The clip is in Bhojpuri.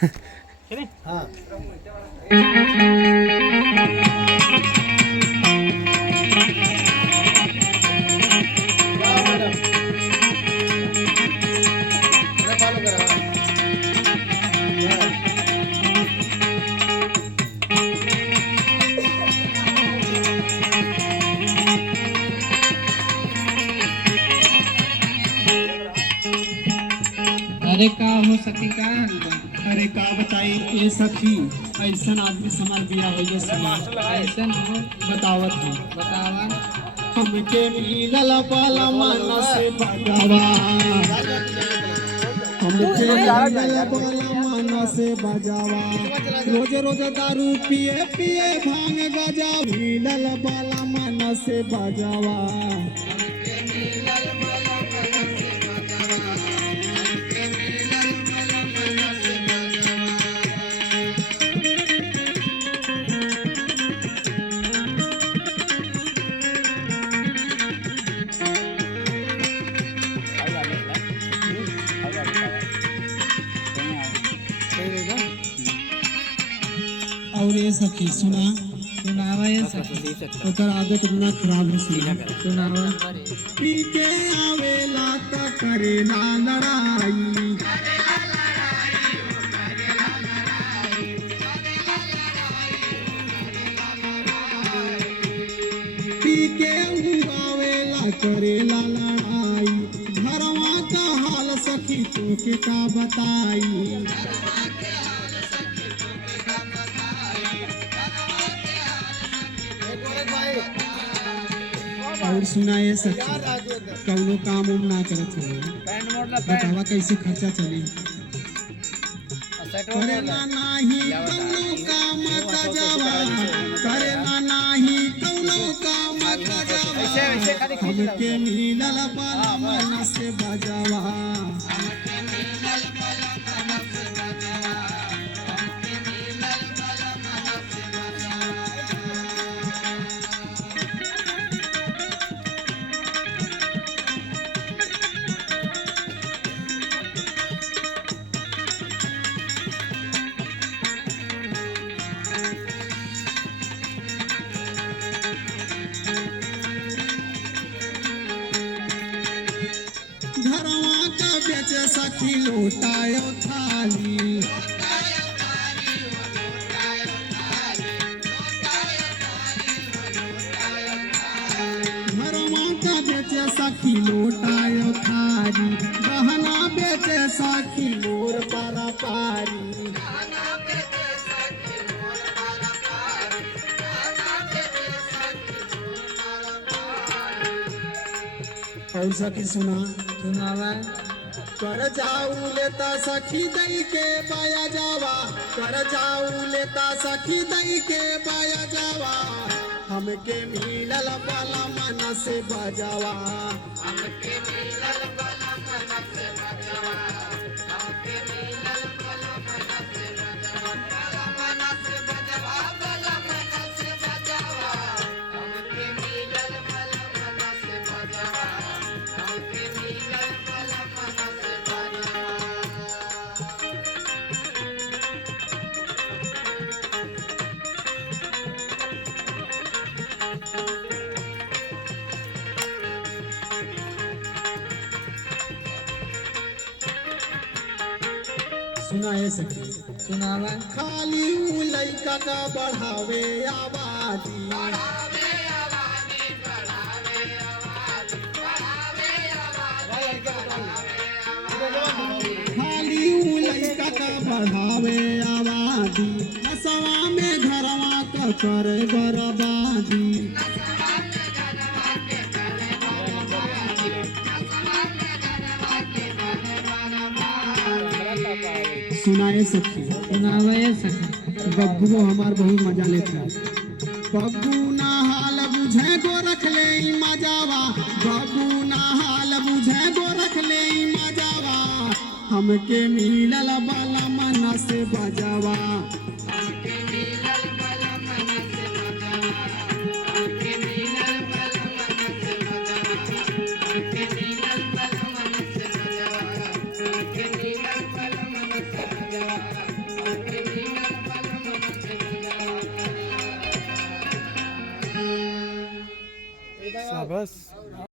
हाँ फॉलो करा। अरे का हो सकी का हलवा? अरे का बताई ये सखी ऐसा आदमी समाज दिया है ये ऐसन हो बतावत है। बतावा। हमके मिलल बाला मन से बजावा, हमके मिलल बाला मन से बजावा, रोज रोज दारू पिए पिए भांग गजा, मिलल बाला मन से बजावा। और ये सखी सुना, सुनावा ये सखी। ओकर आदत इतना खराब है। सुनावा। पी के आवेला त करेला लड़ाई, पी के आवेला करेला लड़ाई, घरवा का हाल सखी तोके का बताई। और सुनाए सखी कौनो काम उम ना करत हो, बतावा कैसे खर्चा चली। करेला नाही कौनो काम गजावा, करेला नाही कौनो काम गजावा, हमके मिलल बाला मन से बजावा। घरवा का बेच सखी लोटायो थाली, घरवा का बेच सखी लोटायो थाली, गहना बेच सखी मोर पारा पारी। और सखी सुना, सुनावा। कर जाऊ लेता सखी दई के पाया जावा, कर जाऊ लेता सखी दई के पाया जावा, हमके मिलल बाला मन से बजावा। हमके मिलल बाला मन से बजावा, हमके मिलल बाला मन से बजावा, बाला मन से बजावा, बाला मन से बजावा, हमके मिलल बाला मन से बजावा, हमके मिलल बाला मन से बजावा। सुना है सखी, सुनावा। खाली ऊ लइका का बढ़ावे आबादी, खाली ऊ लइका का बढ़ावे आबादी, नसवा में घरवा का करे बर्बादी। सुनाए सखी, सुनावा ये सखी। बब्बू हमार बहुत मजा लेता। बब्बू ना हाल बुझे गो रख ले मजावा, बब्बू ना हाल बुझे गो रख ले मजावा, हमके मिलल बाला मन से बजावा। हमके मिलल बाला मन से बजावा, हमके मिलल बाला मन से बजावा, हमके मिलल बाला मन से बजावा, हमके मिलल बाला मन से बजावा। विदा शाबाश